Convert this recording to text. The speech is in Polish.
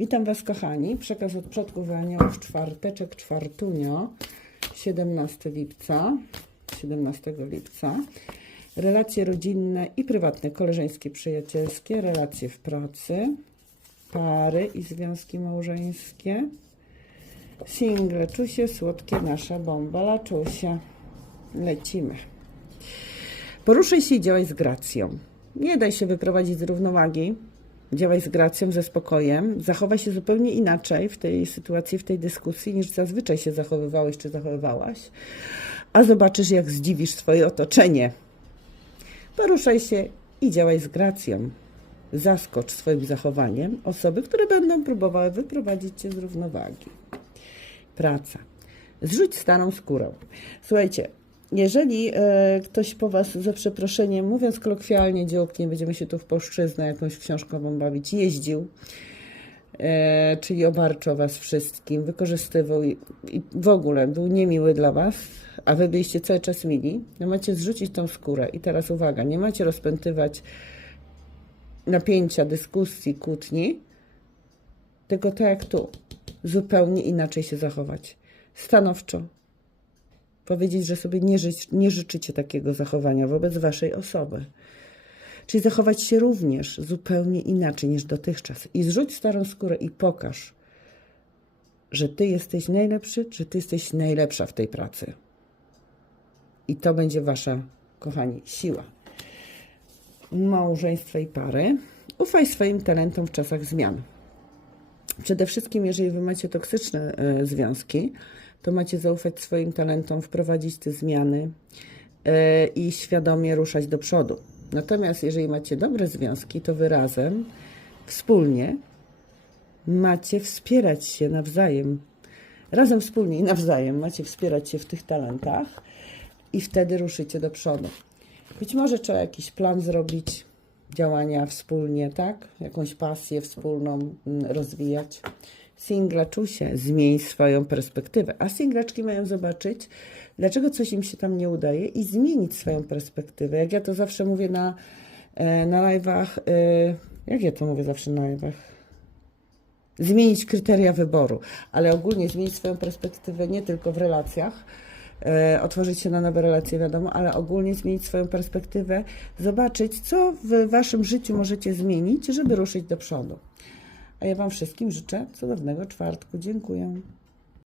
Witam Was, kochani. Przekaz od przodków aniołów, czwarteczek, czwartunio, 17 lipca. 17 lipca. Relacje rodzinne i prywatne, koleżeńskie, przyjacielskie, relacje w pracy, pary i związki małżeńskie. Single, czusie, słodkie, nasza bomba, laczusia. Lecimy. Poruszaj się i działaj z gracją. Nie daj się wyprowadzić z równowagi. Działaj z gracją, ze spokojem. Zachowaj się zupełnie inaczej w tej sytuacji, w tej dyskusji, niż zazwyczaj się zachowywałeś czy zachowywałaś. A zobaczysz, jak zdziwisz swoje otoczenie. Poruszaj się i działaj z gracją. Zaskocz swoim zachowaniem osoby, które będą próbowały wyprowadzić cię z równowagi. Praca. Zrzuć starą skórę. Słuchajcie, jeżeli e, ktoś po Was, za przeproszeniem, mówiąc kolokwialnie, dzióbki, nie będziemy się tu w polszczyznę jakąś książkową bawić, jeździł, e, czyli obarczał Was wszystkim, wykorzystywał i w ogóle był niemiły dla Was, a Wy byliście cały czas mili, no macie zrzucić tą skórę. I teraz uwaga, nie macie rozpętywać napięcia, dyskusji, kłótni, tylko tak jak tu, zupełnie inaczej się zachować. Stanowczo, powiedzieć, że sobie nie, ży nie życzycie takiego zachowania wobec waszej osoby. Czyli zachować się również zupełnie inaczej niż dotychczas. I zrzuć starą skórę i pokaż, że ty jesteś najlepszy, że ty jesteś najlepsza w tej pracy. I to będzie wasza, kochani, siła. Małżeństwa i pary. Ufaj swoim talentom w czasach zmian. Przede wszystkim, jeżeli wy macie toksyczne e, związki, to macie zaufać swoim talentom, wprowadzić te zmiany e, i świadomie ruszać do przodu. Natomiast jeżeli macie dobre związki, to wy razem, wspólnie macie wspierać się nawzajem. Razem wspólnie i nawzajem macie wspierać się w tych talentach i wtedy ruszycie do przodu. Być może trzeba jakiś plan zrobić, działania wspólnie, tak? Jakąś pasję wspólną mm, rozwijać. Singlaczusie, zmień swoją perspektywę. A singlaczki mają zobaczyć, dlaczego coś im się tam nie udaje i zmienić swoją perspektywę. Jak ja to zawsze mówię na, e, na live'ach, e, jak ja to mówię zawsze na live'ach? Zmienić kryteria wyboru, ale ogólnie zmienić swoją perspektywę nie tylko w relacjach, otworzyć się na nowe relacje, wiadomo, ale ogólnie zmienić swoją perspektywę, zobaczyć, co w waszym życiu możecie zmienić, żeby ruszyć do przodu. A ja Wam wszystkim życzę cudownego czwartku. Dziękuję.